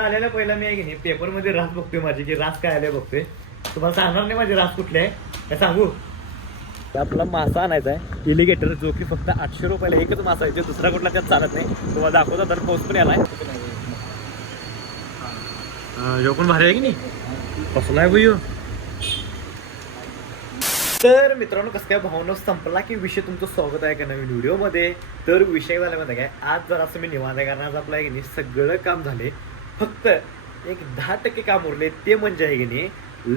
आलेला पहिला मी आहे की नाही पेपरमध्ये रास बघतोय माझी की रास काय आले बघतोय. तुम्हाला सांगणार नाही माझे रास कुठले आहे काय सांगू. आपला मासा आणायचा आहे इलिगेटर, जो की फक्त 800 रुपयाला एकच मासा आहे, दुसरा कुठला त्यात चालत नाही. तुम्हाला दाखवता तर पाऊस पण यालाय. जो पण भारी आहे की नाही कसला आहे भाई. तर मित्रांनो कसं काय भावना संपला की विषय, तुमचं स्वागत आहे का नवीन व्हिडिओमध्ये. तर विषय झाला माहिती काय, आज जरा असं मी निवांत आहे कारण आज आपलं आहे की नाही सगळं काम झाले, फक्त एक 10% काम उरले. ते म्हणजे आहे की नाही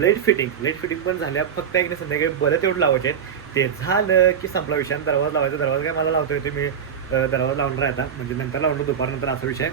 लाईट फिटिंग पण झाल्या. फक्त आहे की नाही संध्याकाळी बरं तेवढं लावायचे आहेत. ते झालं की संपला विषय. दरवाजा लावायचा, दरवाजा काय मला लावता येते, मी दरवाजा लावणार आहे आता, म्हणजे नंतर लावणार दुपारनंतर असा विषय.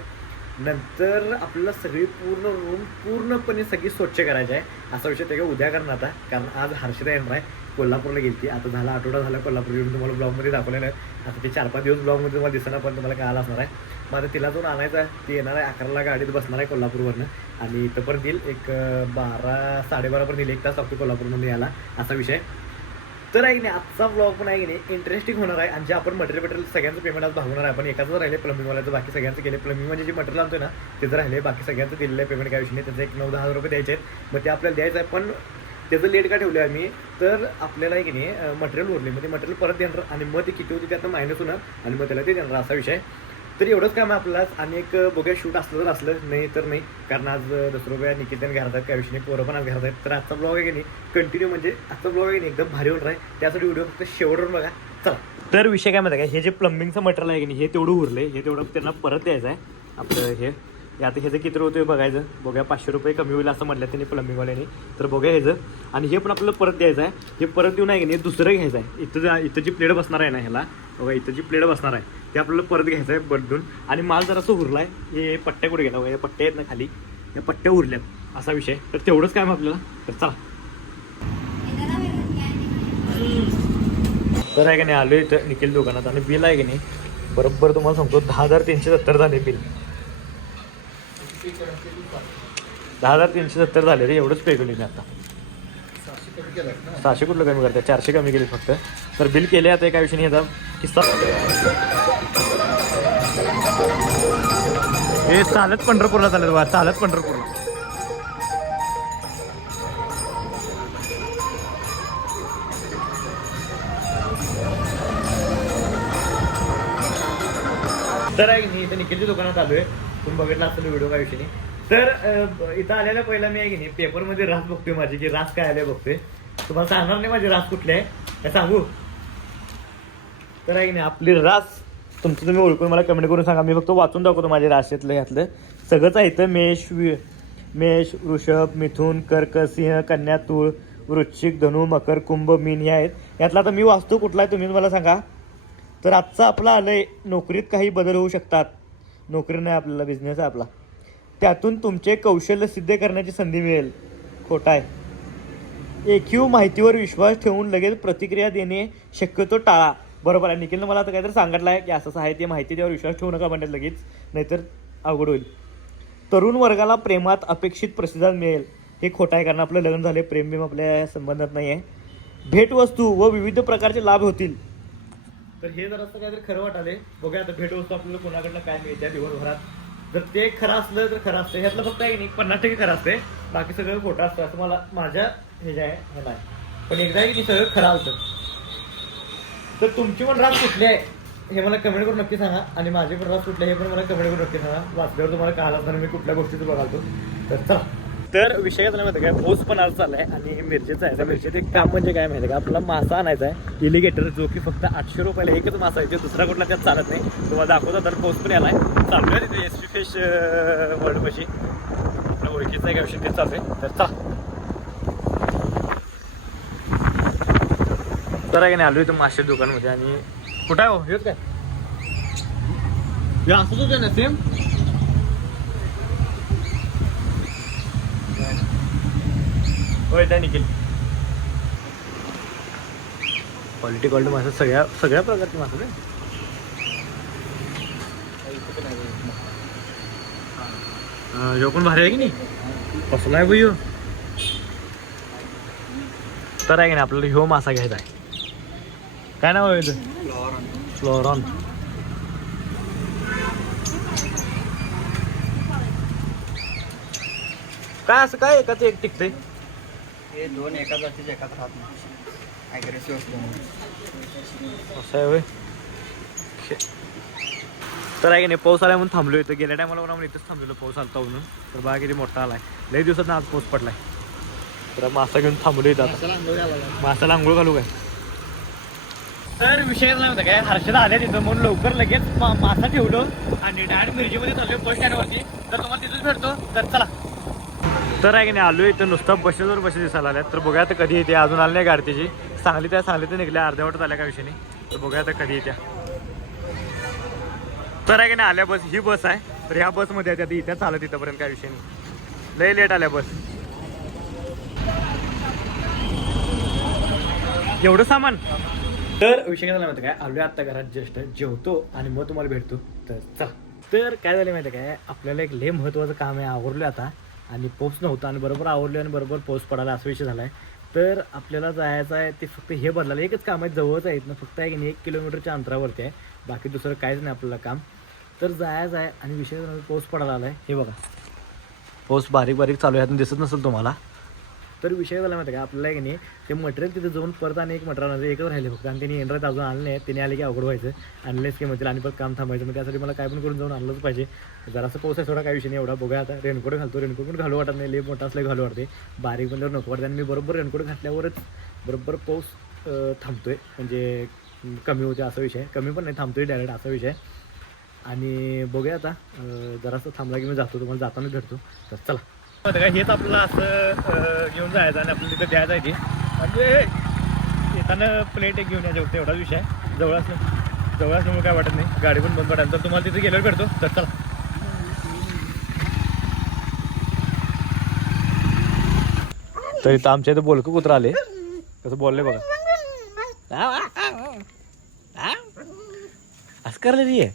नंतर आपल्याला सगळी पूर्ण रूम पूर्णपणे सगळी स्वच्छ करायची आहे असा विषय. ते काय उद्या करणार आता, कारण आज हर्षदा येणार आहे, कोल्हापूरला गेली. आता झाला आठवडा झाला कोल्हापूर येऊन, तुम्हाला ब्लॉगमध्ये दाखवलेलं आहे. आता ते 4-5 दिवस ब्लॉगमध्ये तुम्हाला दिसणार, पण तुम्हाला काय आला असणार आहे. मग आता तिला जाऊन आणायचा, ती येणार आहे 11ला गाडीत बसणार आहे कोल्हापूरवरनं, आणि इथं पण येईल एक 12-12:30 येईल, 1 तास लागतो कोल्हापूरमध्ये यायला असा विषय. तर आहे की नाही आजचा ब्लॉग पण आहे की नाही इंटरेस्टिंग होणार आहे. आणि जे आपण मटेरियल सगळ्यांचं पेमेंट आज भागवणार आहे. आपण एकाच राहिले प्लंबिंगवाल्याचं, बाकी सगळ्यांचं केले. प्लंबिंग म्हणजे जे मटेरियल आणतोय ना त्याचं राहिले, बाकी सगळ्यांचं दिलेलं आहे पेमेंट. काय विषय नाही, त्याचं एक 9-10 हजार रुपये द्यायचे आहेत. मग ते आपल्याला द्यायचं आहे, पण त्याचं लेट का ठेवलं आहे आम्ही, तर आपल्याला आहे की नाही मटेरियल उरले, मग ते मटेरियल परत देणार आणि मग ते किती होती त्यातनं मायनस होणार आणि मग त्याला ते देणार असा विषय. तर एवढंच काम आहे आपल्याला. आणि एक बघूया शूट असलं तर असलं, नाही तर नाही, कारण आज 10 रुपया निकितन घरात आहेत, काय विषय नाही, पोरं पण आज घरात आहेत. तर आजचा ब्लॉग आहे की नाही कंटिन्यू, म्हणजे आजचा ब्लॉग आहे की नाही एकदम भारी होणार आहे. त्यासाठी व्हिडिओ फक्त शेवटवर बघा. चला, तर विषय काय माहिती आहे का, हे जे प्लंबिंगचं मटेरियल आहे की नाही हे तेवढं उरले, हे तेवढं त्यांना परत द्यायचं आहे आपलं. हे आता ह्याचं किती होतं बघायचं, बघूया 500 रुपये कमी होईल असं म्हटलं त्यांनी प्लंबिंगवाल्याने. तर बघूया ह्याचं, आणि हे पण आपल्याला परत द्यायचं आहे. हे परत देऊन आहे की नाही दुसरं घ्यायचं आहे. इथं जी प्लेट बसणार आहे ना ह्याला, बघा इथं जी प्लेट बसणार आहे ते आपल्याला परत घ्यायचं आहे बदलून. आणि माल जरासं उरला आहे, हे पट्ट्या कुठे गेला, हे पट्ट्या आहेत ना खाली, या पट्ट्या उरल्यात असा विषय. तर तेवढंच काय मग आपल्याला. तर चला, तर आहे की नाही आलो इथं निखिल दुकानात, आणि बिल आहे की नाही बरोबर तुम्हाला सांगतो 10,370 झाले बिल. 10,370 झाले रे, एवढंच पे केली मी आता. 600 कुठलं कमी करते, 400 कमी केली फक्त. तर बिल केले आता, एका विषयी याचा किस्सा. हे चालत पंढरपूरला चालत बा, चालत पंढरपूरला. तर आहे की नाही इथं निखिलच्या दुकानात आलोय, तुम्ही बघितलं असतं व्हिडिओ काय विषयी. तर इथं आलेला पहिला मी आहे की नाही पेपरमध्ये रास बघतोय माझी की रास काय आले बघतोय. तुम्हाला सांगणार नाही माझे रास कुठले आहे काय सांगू. तर आहे की नाही आपली रास तुमचं तुम्ही ओळखून मला कमेंट करून सांगा, मी फक्त वाचून दाखवतो माझे राशीतलं. ह्यातलं सगळंच आहे इथं. मेष, वृषभ, मिथुन, कर्क, सिंह, कन्या, तूळ, वृश्चिक, धनु, मकर, कुंभ, मीन हे आहेत. यातला आता मी वाचतो कुठला आहे तुम्ही मला सांगा. तर आजचा आपला आलंय नोकरीत काही बदल होऊ शकतात. नोकरी नाही आपल्याला, बिझनेस आहे आपला. त्यातून तुमचे कौशल्य सिद्ध करण्याची संधी मिळेल. खोटा आहे. एकहीव माहितीवर विश्वास ठेवून लगेच प्रतिक्रिया देणे शक्यतो टाळा. बरोबर आहे, निखिलनं मला आता काहीतरी सांगितलं आहे की असं आहे, ते माहिती त्यावर विश्वास ठेवू नका म्हणतात लगेच, नाहीतर अवघड होईल. तरुण वर्गाला प्रेमात अपेक्षित प्रतिसाद मिळेल. हे खोटं आहे, कारण आपलं लग्न झाले, प्रेम आपल्या संबंधात नाही आहे. भेटवस्तू व विविध प्रकारचे लाभ होतील. तर हे जर असं काहीतरी खरं वाटाले. बघूया आता भेटवस्तू आपल्याला कोणाकडनं काय मिळते दिवसभरात. जर ते खरं असलं तर खरं असतं, ह्यातलं फक्त आहे नाही 50% खरं असते, बाकी सगळं खोटं असतं असं मला माझ्या हे जे आहे ह्याला आहे. पण एकदा आहे की सगळं खरं होतं. तर तुमची पण रास कुठली आहे हे मला कमेंट करून नक्की सांगा, आणि माझे पण रास कुठले हे पण मला कमेंट करून नक्की सांगा. वाचल्यावर तुम्हाला कळालं असणार मी कुठल्या गोष्टीचं बघालतो. तर चला, तर विषय काय माहिती काय, पाऊस पण आज चालला आहे आणि मिरचीचं आहे. त्या मिरचीचं एक काम म्हणजे काय माहिती का, आपला मासा आणायचा आहे इलिगेटर, जो की फक्त 800 रुपयाला एकच मासा आहे, दुसरा कुठला त्यात चालत नाही. तुम्हाला दाखवता तर पाऊस पण याला आहे. चालू आहे तिथे एस फिश वर्ल्डपाशी, आपल्या ओळखीचा एक विषय ते चालू आहे. तर चला, तर आहे की नाही आलो इथं मासे दुकानमध्ये. आणि कुठं आहे हो हेच काय, हे असंच होतं ना सेम. होय त्या निखिल क्वालिटी मासे, सगळ्या प्रकारचे मासे रे. जो पण भारी आहे की नाही कसला आहे भाई. तर आहे की नाही आपल्याला ह्यो मासा घ्यायचा आहे. काय नाव आहे फ्लोरॉन. काय असं काय एकाच एक टिकतंय? हे दोन एका जातीचे एकाच राहत नाही, ॲग्रेसिव्ह असतो म्हणून. असं आहे होय. तर आहे की नाही, पाऊस आला म्हणून थांबलो इथं. गेल्या टायमाला पण आपण इथंच थांबलेलो, पाऊस आलता म्हणून. तर बघा किती मोठा आलाय, लई दिवसात आज पाऊस पडलाय. तर मासा घेऊन थांबलो इथं आता. मासाला आंघोळ घालू काय? तर विषय नाही होता काय, हर्षदा आल्या तिथं म्हणून लवकर लगेच मासा ठेवलो आणि डायरेक्ट मिरजीमध्ये चाललो बस स्टँडवरती. तर तुम्हाला तिथूच भेटतो, तर चला. तर आहे की नाही, आलो इथं नुसतं बसेसवर बसेस दिसायला आल्या. तर बघूया आता कधी येते, अजून आली नाही गाडी त्याची. सांगली तर निघल्या, अर्ध्यावटच आल्या काय विषय नाही. तर बघूया आता कधी येत्या. तर आहे की नाही, आल्या बस, ही बस आहे. तर ह्या बसमध्ये आहे, त्या इथं चालत इथंपर्यंत काय विषय नाही. लय लेट आल्या बस. एवढं सामान. तर विषय काय झाला माहिती काय, आलोय आत्ता घरात जस्ट, जेवतो आणि मग तुम्हाला भेटतो. तर चला. तर काय झालं माहिती काय, आपल्याला एक लय महत्त्वाचं काम आहे, आवरलं आता. आणि पाऊस नव्हता आणि बरोबर आवरलं आणि बरोबर पाऊस पडायला, असा विषय झाला आहे. तर आपल्याला जायचं आहे, ते फक्त हे बदलायला एकच काम आहे, जवळच आहेत ना, फक्त आहे की नाही 1 किलोमीटरच्या अंतरावरती आहे. बाकी दुसरं काहीच नाही आपल्याला काम. तर जायचं आहे आणि विषय पाऊस पडायला आला आहे. हे बघा, पाऊस बारीक बारीक चालू आहे, यातून दिसत नसेल तुम्हाला. तर विषय झाला माहिती का, आपल्याला की नाही ते मटेरियल तिथे जाऊन परत आणि एक मटेरियल एकच राहिले फक्त. आणि त्यांनी येणार अजून आणलं नाही, त्यांनी आले की अवघड व्हायचं, आणलेच की म्हणतील आणि परत काम थांबायचं. मग त्यासाठी मला काय पण करून जाऊन आणलंच पाहिजे. जरासं पाऊस आहे, थोडा काय विषय नाही एवढा. बघा आता रेनकोट घालतो, रेनकोट पण घालू वाटत नाही, लई मोठा असलं घालू वाटते, बारीक बनल्यावर नको वाटते. आणि मी बरोबर रेनकोट घातल्यावरच बरोबर पाऊस थांबतोय, म्हणजे कमी होते असा विषय. कमी पण नाही, थांबतोय डायरेक्ट असा विषय. आणि बघूया आता जरासं थांबला की मी जातो, तुम्हाला जाताना भेटतो. तर चला. काय हेच आपल्याला असं घेऊन जायचं आणि आपल्याला तिथं द्यायचं आहे ते. म्हणजे येताना प्लेट एक घेऊन यायचं होतं, एवढाच विषय आहे. जवळ असल्यामुळे काय वाटत नाही, गाडी पण बंद पडायला. तर तुम्हाला तिथे गेल्यावर भेटतो. तर चला. तर इथं आमच्या इथं बोलकं कुत्रं आले, कसं बोलले बघा. असं करले आहे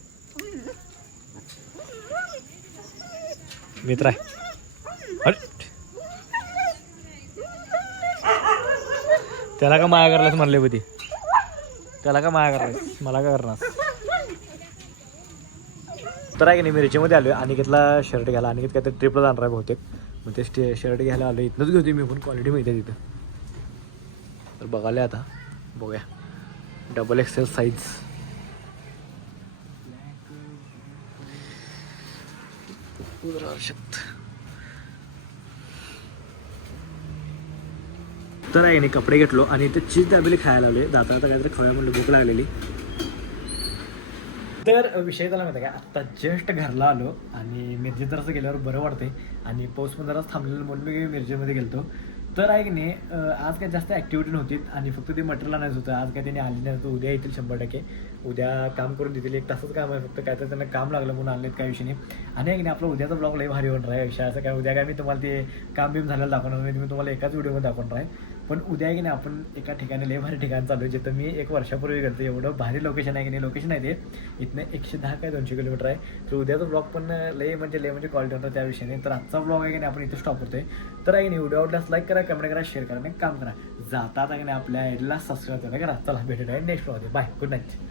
मित्र आहे. त्याला का माया करायलाच म्हणले होती, त्याला का माया करायलास, मला काय करणार. तर आहे की नाही, मिरचीमध्ये आलो आहे. अनिकेतला शर्ट घ्यायला, अनिकेत काहीतरी ट्रिपला जाणार आहे बहुतेक. मग ते शर्ट घ्यायला आलो, इथनंच घेतो मी पण, क्वालिटी मिळते तिथं. तर बघायला आता, बघूया डबल XL साईज. तर आहे नाही, कपडे घेतलो आणि इथे चीज दाबेली खायला लावले. जाता आता काहीतरी खाऊया म्हणलं, भूक लागलेली. तर विषय झाला माहिती आहे का, आत्ता जस्ट घरला आलो आणि मिरजेत जरासं गेल्यावर बरं वाटते. आणि पाऊस पण जराच थांबलेलं म्हणून मी मिरजेमध्ये गेलो. तर आहे की नाही, आज काय जास्त ॲक्टिव्हिटी नव्हती आणि फक्त ते मटेरियल आणायचं होतं. आज काय त्यांनी आले नाही, तर उद्या येतील 100%. उद्या काम करून देतील, 1 तासच काम आहे फक्त. काय तर त्यांना काम लागलं म्हणून आणलेत, काही विषय नाही. आणि आहे की नाही, आपला उद्याचा ब्लॉग लई भारी होणार आहे. विषय असं काय, उद्या काय मी तुम्हाला ते काम बिम झालेलं दाखवणार नाही, मी तुम्हाला एकाच व्हिडिओमध्ये दाखवणार आहे. पण उद्या आहे की नाही, आपण एका ठिकाणी लई भारी ठिकाण चालू आहे, जिथं मी 1 वर्षापूर्वी गेलो. एवढं भारी लोकेशन आहे की नाही, लोकेशन आहे ते इथनं 110 काय 200 किलोमीटर आहे. तर उद्याचा ब्लॉग पण लई म्हणजे क्वालिटी होतं त्या विषयाने. तर आजचा ब्लॉग आहे की नाही, आपण इथं स्टॉप करतोय. तर आहे की नाही, व्हिडिओ आवडल्यास लाईक करा, कमेंट करा, शेअर करा आणि काम करा. जातात आहे की नाही, आपल्या आयडीला सबस्क्राईब करा. चला भेटूया नेक्स्ट ब्लॉगमध्ये. Bye, good night.